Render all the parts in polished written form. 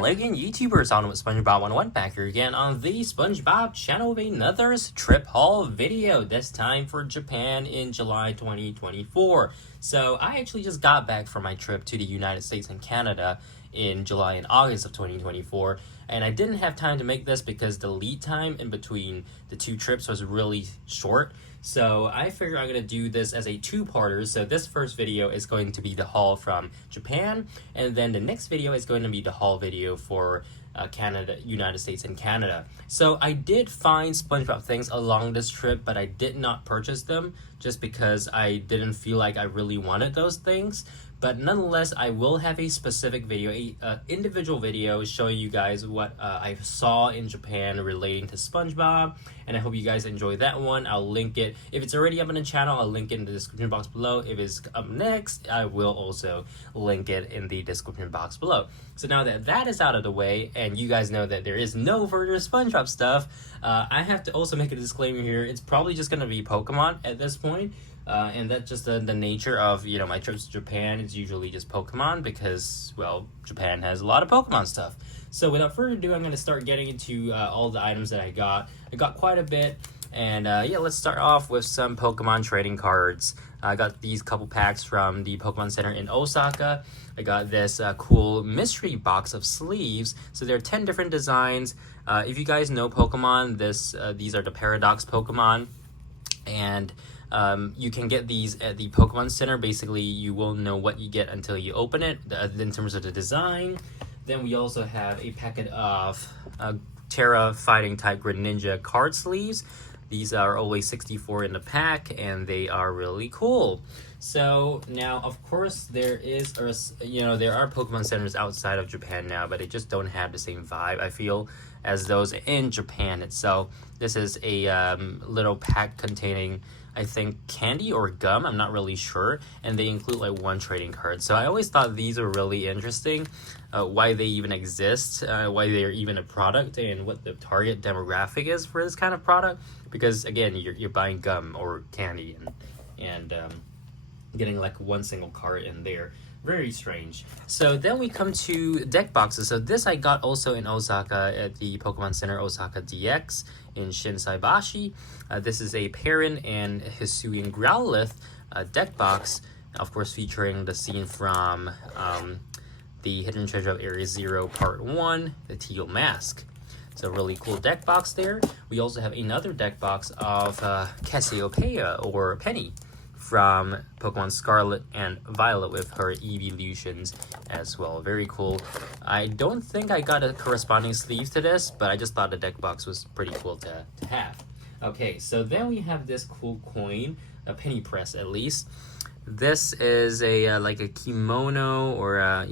Hello again, YouTubers, on with SpongeBob 101 back here again on the SpongeBob channel with another trip haul video, this time for Japan in July 2024. So I actually just got back from my trip to the United States and Canada in July and August of 2024, and I didn't have time to make this because the lead time in between the two trips was really short. So I figured I'm going to do this as a two-parter. So this first video is going to be the haul from Japan, and then the next video is going to be the haul video for Canada, United States, and Canada. So I did find SpongeBob things along this trip, but I did not purchase them just because I didn't feel like I really wanted those things. But nonetheless, I will have a specific video, individual video showing you guys what I saw in Japan relating to SpongeBob, and I hope you guys enjoy that one. I'll link it. If it's already up on the channel, I'll link it in the description box below. If it's up next, I will also link it in the description box below. So now that that is out of the way, and you guys know that there is no further SpongeBob stuff, I have to also make a disclaimer here. It's probably just going to be Pokemon at this point. And that's just the nature of, my trips to Japan. It's usually just Pokemon because, well, Japan has a lot of Pokemon stuff. So without further ado, I'm going to start getting into all the items that I got. I got quite a bit. And let's start off with some Pokemon trading cards. I got these couple packs from the Pokemon Center in Osaka. I got this cool mystery box of sleeves. So there are 10 different designs. If you guys know Pokemon, these are the Paradox Pokemon. And you can get these at the Pokemon Center. Basically, you will know what you get until you open it in terms of the design. Then we also have a packet of Terra Fighting type Greninja card sleeves. These are always 64 in the pack, and they are really cool. So now, of course, there are Pokemon Centers outside of Japan now, but they just don't have the same vibe, I feel, as those in Japan itself. This is a little pack containing, I think, candy or gum, I'm not really sure, and they include like one trading card. So I always thought these were really interesting, why they even exist, why they're even a product, and what the target demographic is for this kind of product. Because again, you're buying gum or candy and getting like one single card in there. Very strange. So then we come to deck boxes. So this I got also in Osaka at the Pokemon Center Osaka DX in Shinsaibashi. This is a Perrin and Hisuian Growlithe deck box, of course featuring the scene from the Hidden Treasure of Area Zero Part 1, the Teal Mask. So really cool deck box there. We also have another deck box of Cassiopeia or Penny from Pokemon Scarlet and Violet with her evolutions as well. Very cool. I don't think I got a corresponding sleeve to this, but I just thought the deck box was pretty cool to have. Okay, so then we have this cool coin, a penny press at least. This is a like a kimono or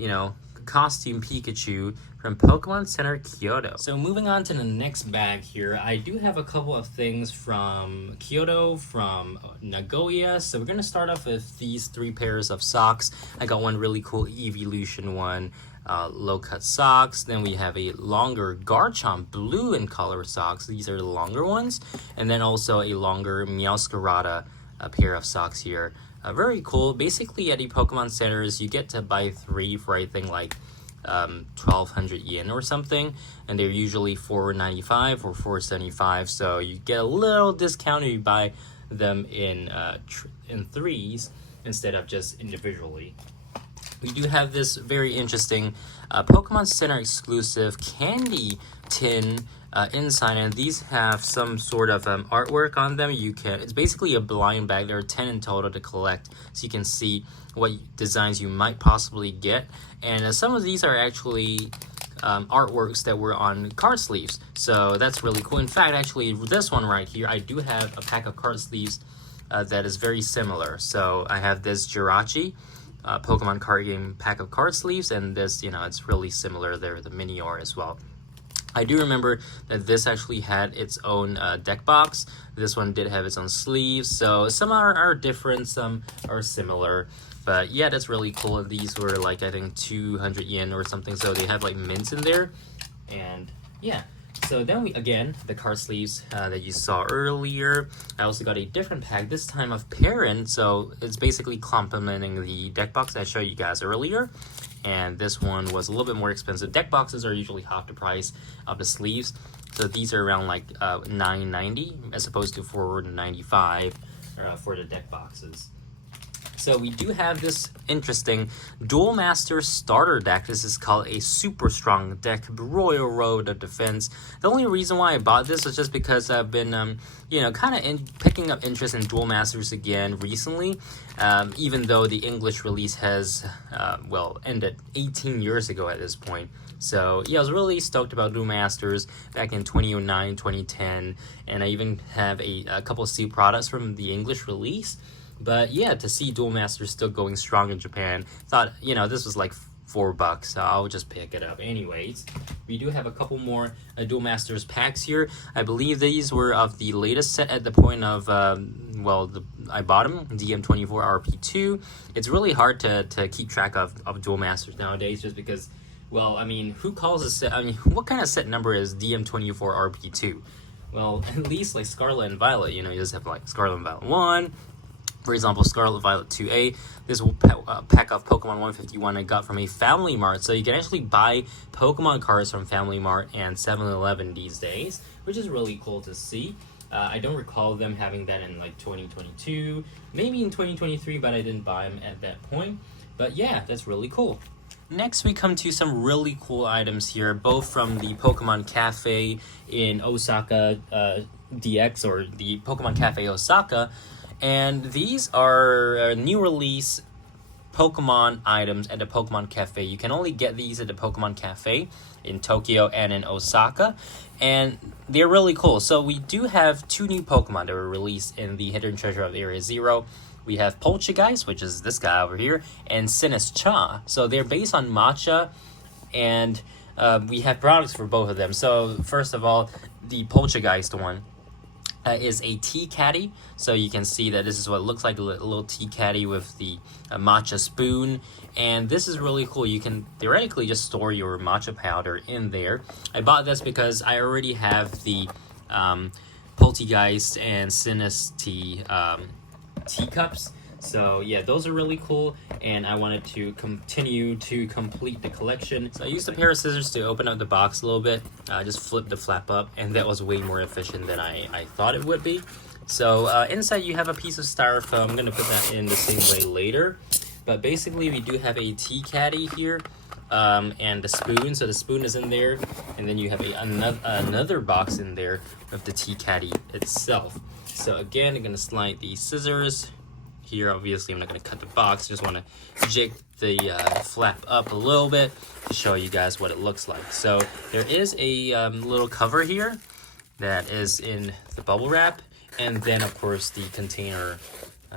costume Pikachu from Pokemon Center Kyoto. So moving on to the next bag here, I do have a couple of things from Kyoto, from Nagoya. So we're going to start off with these 3 pairs of socks. I got one really cool Evolution one, low-cut socks. Then we have a longer Garchomp blue in color socks. These are the longer ones. And then also a longer Meowscarada pair of socks here. Very cool. Basically, at the Pokemon Centers, you get to buy 3 for, I think, like 1,200 yen or something, and they're usually $4.95 or $4.75. So you get a little discount if you buy them in 3s instead of just individually. We do have this very interesting Pokemon Center exclusive candy tin inside, and these have some sort of artwork on them. It's basically a blind bag. There are 10 in total to collect, so you can see what designs you might possibly get. And some of these are actually artworks that were on card sleeves, so that's really cool. In fact, actually, this one right here, I do have a pack of card sleeves that is very similar. So I have this Jirachi Pokemon card game pack of card sleeves, and this, it's really similar there, the Minior as well. I do remember that this actually had its own deck box. This one did have its own sleeves, so some are different, some are similar. But yeah, that's really cool. These were like, I think, 200 yen or something, so they have like mints in there. And yeah, so then the card sleeves that you saw earlier. I also got a different pack, this time of Perrin, so it's basically complementing the deck box I showed you guys earlier. and this one was a little bit more expensive. Deck boxes are usually half the price of the sleeves, so these are around like $9.90 as opposed to $4.95 for the deck boxes. So we do have this interesting Duel Master starter deck. This is called a Super Strong deck, Royal Road of Defense. The only reason why I bought this was just because I've been, kind of picking up interest in Duel Masters again recently, even though the English release has, ended 18 years ago at this point. So yeah, I was really stoked about Duel Masters back in 2009, 2010, and I even have a couple of sealed products from the English release. But yeah, to see Duel Masters still going strong in Japan, thought, this was like $4, so I'll just pick it up anyways. We do have a couple more Duel Masters packs here. I believe these were of the latest set at the point of, I bought them, DM24 RP2. It's really hard to keep track of Duel Masters nowadays just because, who calls a set, what kind of set number is DM24 RP2? Well, at least like Scarlet and Violet, you just have like Scarlet and Violet 1, for example, Scarlet Violet 2A. This pack of Pokemon 151 I got from a Family Mart. So you can actually buy Pokemon cards from Family Mart and 7-Eleven these days, which is really cool to see. I don't recall them having that in like 2022, maybe in 2023, but I didn't buy them at that point. But yeah, that's really cool. Next, we come to some really cool items here, both from the Pokemon Cafe in Osaka DX, or the Pokemon Cafe Osaka. And these are new release Pokemon items at the Pokemon Cafe. You can only get these at the Pokemon Cafe in Tokyo and in Osaka, and they're really cool. So we do have 2 new Pokemon that were released in the Hidden Treasure of Area Zero. We have Poltergeist, which is this guy over here, and Sinistcha. So they're based on matcha, and we have products for both of them. So first of all, the Poltergeist one is a tea caddy. So you can see that this is what it looks like, a little tea caddy with the matcha spoon. And this is really cool. You can theoretically just store your matcha powder in there. I bought this because I already have the Poltergeist and Sinistcha teacups. So yeah, those are really cool, and I wanted to continue to complete the collection. So I used a pair of scissors to open up the box a little bit. Just flip the flap up, and that was way more efficient than I thought it would be. So inside you have a piece of styrofoam. I'm going to put that in the same way later. But basically we do have a tea caddy here, and the spoon. So the spoon is in there, and then you have another box in there with the tea caddy itself. So again, I'm going to slide the scissors here. Obviously I'm not going to cut the box, just want to jig the flap up a little bit to show you guys what it looks like. So there is a little cover here that is in the bubble wrap, and then of course the container,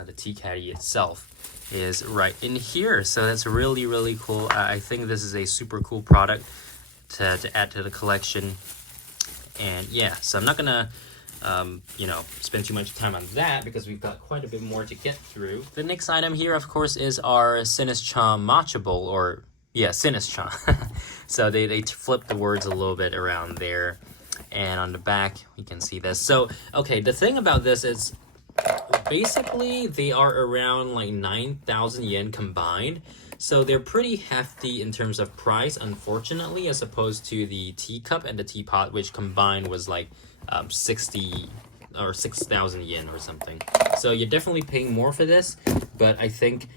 the tea caddy itself is right in here. So that's really, really cool. I think this is a super cool product to add to the collection. And yeah, so I'm not gonna spend too much time on that because we've got quite a bit more to get through. The next item here, of course, is our Sinistcha Matcha Bowl, or yeah, Sinistcha. So they flip the words a little bit around there, and on the back we can see this. So okay, the thing about this is basically they are around like 9,000 yen combined. So they're pretty hefty in terms of price, unfortunately, as opposed to the teacup and the teapot, which combined was like 60 or 6,000 yen or something. So you're definitely paying more for this, but I think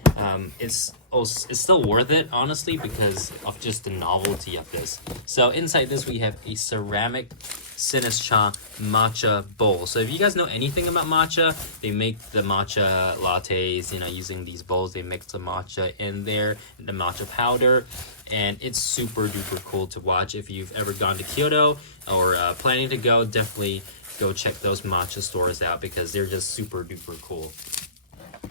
it's still worth it, honestly, because of just the novelty of this. So inside this we have a ceramic Sinistcha matcha bowl. So if you guys know anything about matcha, they make the matcha lattes, using these bowls. They mix the matcha in there, the matcha powder, and it's super duper cool to watch. If you've ever gone to Kyoto or planning to go, definitely go check those matcha stores out because they're just super duper cool.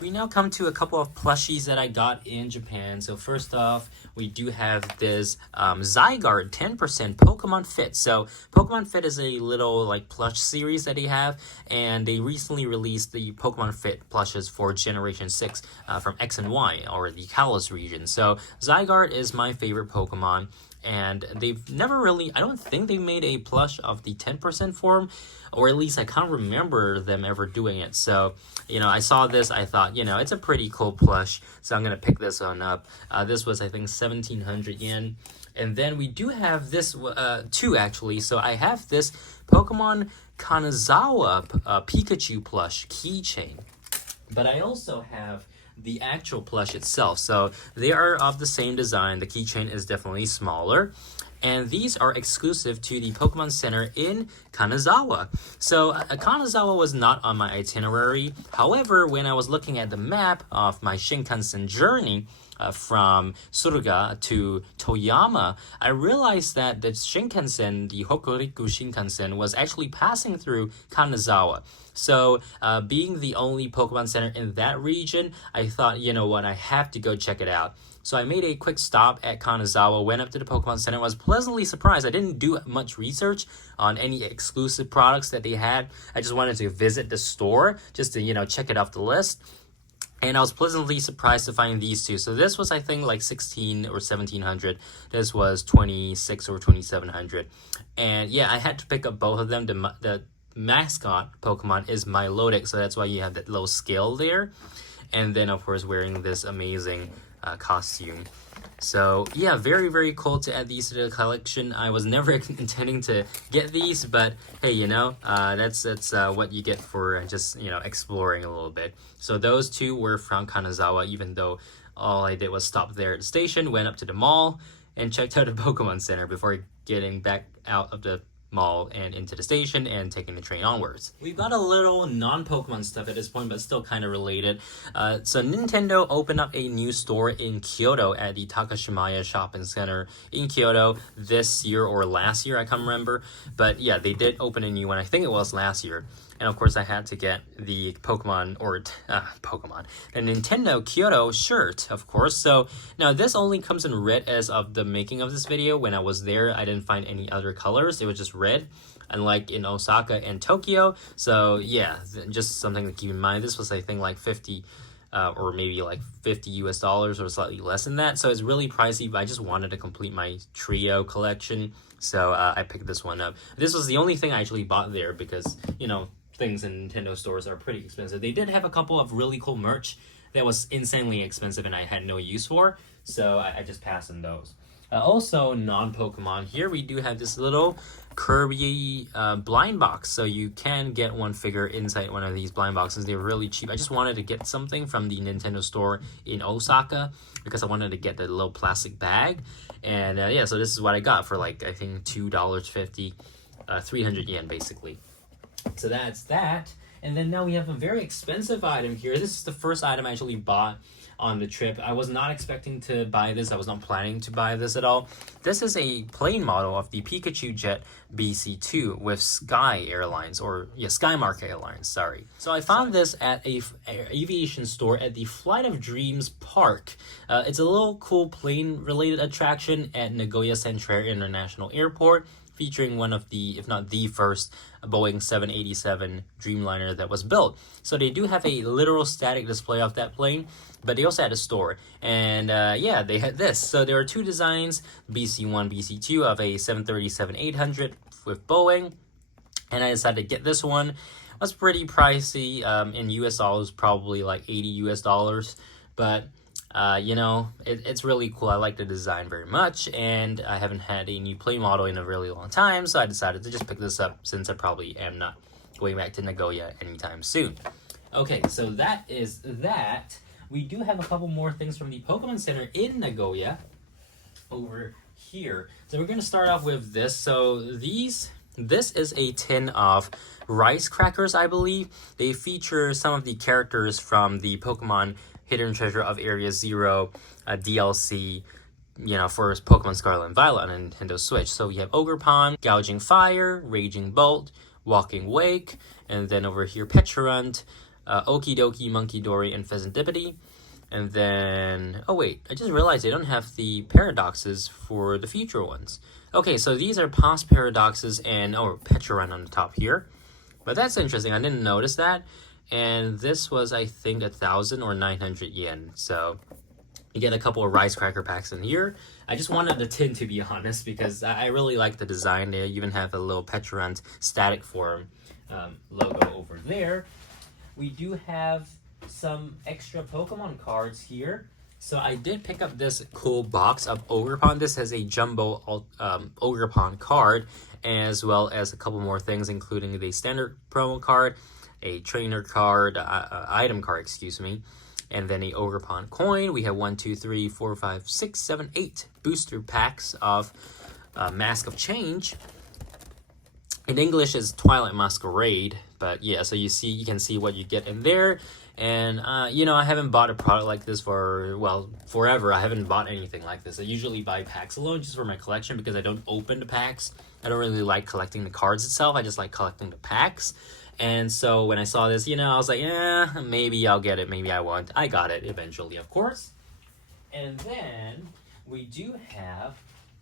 We now come to a couple of plushies that I got in Japan. So first off, we do have this Zygarde 10% Pokemon Fit. So Pokemon Fit is a little like plush series that they have, and they recently released the Pokemon Fit plushes for Generation 6 from X and Y, or the Kalos region. So Zygarde is my favorite Pokemon, and they've never really, I don't think they made a plush of the 10% form, or at least I can't remember them ever doing it. So, you know, I saw this, I thought, you know, it's a pretty cool plush, so I'm gonna pick this one up. This was, I think, 1,700 yen. And then we do have this, two actually. So I have this Pokemon Kanazawa Pikachu plush keychain. But I also have the actual plush itself. So they are of the same design. The keychain is definitely smaller. And these are exclusive to the Pokemon Center in Kanazawa. So Kanazawa was not on my itinerary. However, when I was looking at the map of my Shinkansen journey, from Suruga to Toyama, I realized that the Shinkansen, the Hokuriku Shinkansen, was actually passing through Kanazawa. So, being the only Pokemon Center in that region, I thought, you know what, I have to go check it out. So I made a quick stop at Kanazawa, went up to the Pokemon Center, was pleasantly surprised. I didn't do much research on any exclusive products that they had. I just wanted to visit the store just to, you know, check it off the list. And I was pleasantly surprised to find these two. So this was, I think, like 16 or 1700. This was 26 or 2700. And yeah, I had to pick up both of them. The mascot Pokemon is Milotic, so that's why you have that little scale there. And then, of course, wearing this amazing costume. So yeah, very, very cool to add these to the collection. I was never intending to get these, but hey, you know, that's what you get for just, you know, exploring a little bit. So those two were from Kanazawa, even though all I did was stop there at the station, went up to the mall, and checked out the Pokemon Center before getting back out of the mall and into the station and taking the train onwards. We've got a little non-Pokemon stuff at this point, but still kind of related. So Nintendo opened up a new store in Kyoto at the Takashimaya Shopping Center in Kyoto this year or last year, I can't remember. But yeah, they did open a new one. I think it was last year. And of course, I had to get the the Nintendo Kyoto shirt, of course. So now this only comes in red as of the making of this video. When I was there, I didn't find any other colors. It was just red, unlike in Osaka and Tokyo. So yeah, just something to keep in mind. This was, I think, like 50 or maybe like $50 US or slightly less than that. So it's really pricey, but I just wanted to complete my trio collection. So I picked this one up. This was the only thing I actually bought there because, you know, things in Nintendo stores are pretty expensive. They did have a couple of really cool merch that was insanely expensive and I had no use for, so I just passed on those. Also, non-Pokemon, here we do have this little Kirby blind box, so you can get one figure inside one of these blind boxes. They're really cheap. I just wanted to get something from the Nintendo store in Osaka because I wanted to get the little plastic bag, and yeah, so this is what I got for, like, I think $2.50, 300 yen basically. So that's that. And then now we have a very expensive item here. This is the first item I actually bought on the trip. I was not expecting to buy this. I was not planning to buy this at all. This is a plane model of the Pikachu Jet BC2 with Sky Airlines, or yeah, Skymark Airlines, sorry. So I found this at a aviation store at the Flight of Dreams Park. It's a little cool plane-related attraction at Nagoya Centrair International Airport, featuring one of the, if not the first, Boeing 787 Dreamliner that was built. So they do have a literal static display of that plane, but they also had a store. And yeah, they had this. So there are two designs, BC1, BC2 of a 737-800 with Boeing. And I decided to get this one. It was pretty pricey in US dollars, probably like $80 US. But you know, it's really cool. I like the design very much, and I haven't had a new plane model in a really long time, so I decided to just pick this up since I probably am not going back to Nagoya anytime soon. Okay, so that is that. We do have a couple more things from the Pokemon Center in Nagoya over here. So we're going to start off with this. So this is a tin of rice crackers, I believe. They feature some of the characters from the Pokemon Hidden Treasure of Area Zero DLC, you know, for Pokemon Scarlet and Violet on Nintendo Switch. So we have Ogerpon, Gouging Fire, Raging Bolt, Walking Wake, and then over here Pecharunt, Okidoki, Monkey Dory, and Pheasantipity. And then, oh wait, I just realized they don't have the paradoxes for the future ones. Okay, so these are past paradoxes and, oh, Pecharunt on the top here. But that's interesting, I didn't notice that. And this was, I think, 1,000 or 900 yen. So You get a couple of rice cracker packs in here. I just wanted the tin, to be honest, because I really like the design. They even have a little Petrant static form logo over there. We do have some extra Pokemon cards here. So I did pick up this cool box of Ogerpon. This has a jumbo Ogerpon card, as well as a couple more things, including the standard promo card, a trainer card, item card, excuse me, and then a Ogerpon coin. We have 1, 2, 3, 4, 5, 6, 7, 8 booster packs of Mask of Change. In English, is Twilight Masquerade, but yeah, so you can see what you get in there. And you know, I haven't bought a product like this for, well, forever. I haven't bought anything like this. I usually buy packs alone just for my collection because I don't open the packs. I don't really like collecting the cards itself. I just like collecting the packs. And so when I saw this, you know, I was like, yeah, maybe I'll get it, maybe I won't. I got it eventually, of course. And then we do have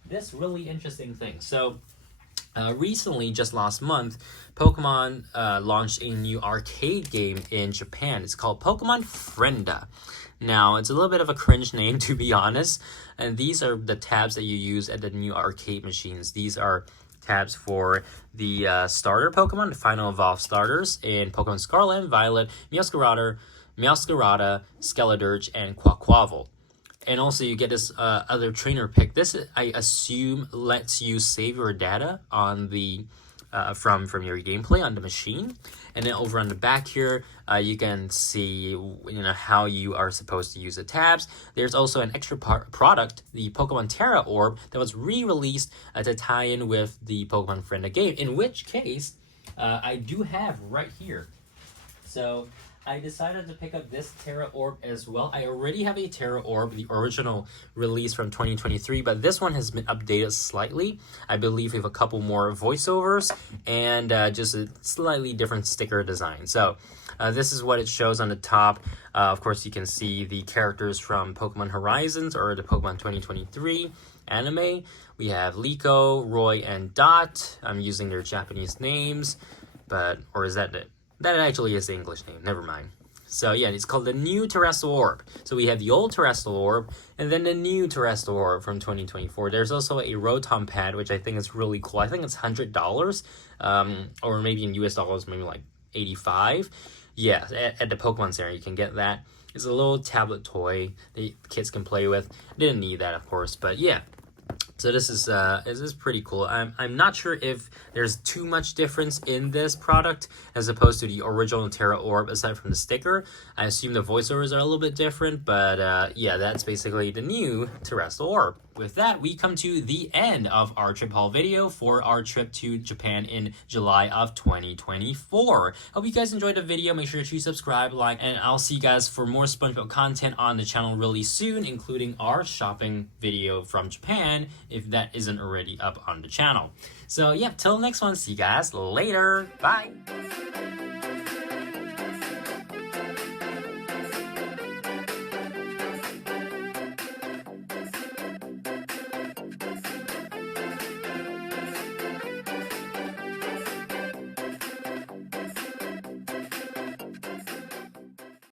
this really interesting thing. So recently, just last month, Pokemon launched a new arcade game in Japan. It's called Pokemon Frenda. Now, it's a little bit of a cringe name, to be honest. And these are the tabs that you use at the new arcade machines. These are tabs for the starter Pokemon, the Final Evolve starters in Pokemon Scarlet and Violet, Meowscarada, Skeledirge, and Quaquaval. And also you get this other trainer pick. This, I assume, lets you save your data on the from your gameplay on the machine. And then over on the back here, you can see, you know, how you are supposed to use the tabs. There's also an extra product, the Pokemon Terra Orb, that was re-released to tie in with the Pokemon Frenda game, in which case I do have right here. So I decided to pick up this Terra Orb as well. I already have a Terra Orb, the original release from 2023, but this one has been updated slightly. I believe we have a couple more voiceovers and just a slightly different sticker design. So this is what it shows on the top. Of course, you can see the characters from Pokemon Horizons, or the Pokemon 2023 anime. We have Liko, Roy, and Dot. I'm using their Japanese names, but, or is that it? That actually is the English name, never mind. So yeah, it's called the new Terrestrial Orb. So we have the old Terrestrial Orb, and then the new Terrestrial Orb from 2024. There's also a Rotom pad, which I think is really cool. I think it's $100, or maybe in US dollars, maybe like 85. Yeah, at the Pokemon Center, you can get that. It's a little tablet toy that kids can play with. Didn't need that, of course, but yeah. So this is pretty cool. I'm not sure if there's too much difference in this product as opposed to the original Terra Orb aside from the sticker. I assume the voiceovers are a little bit different, but yeah, that's basically the new Terrestrial Orb. With that, we come to the end of our trip haul video for our trip to Japan in July of 2024. Hope you guys enjoyed the video. Make sure to subscribe, like, and I'll see you guys for more SpongeBob content on the channel really soon, including our shopping video from Japan, if that isn't already up on the channel. So yeah, till next one, see you guys later. Bye.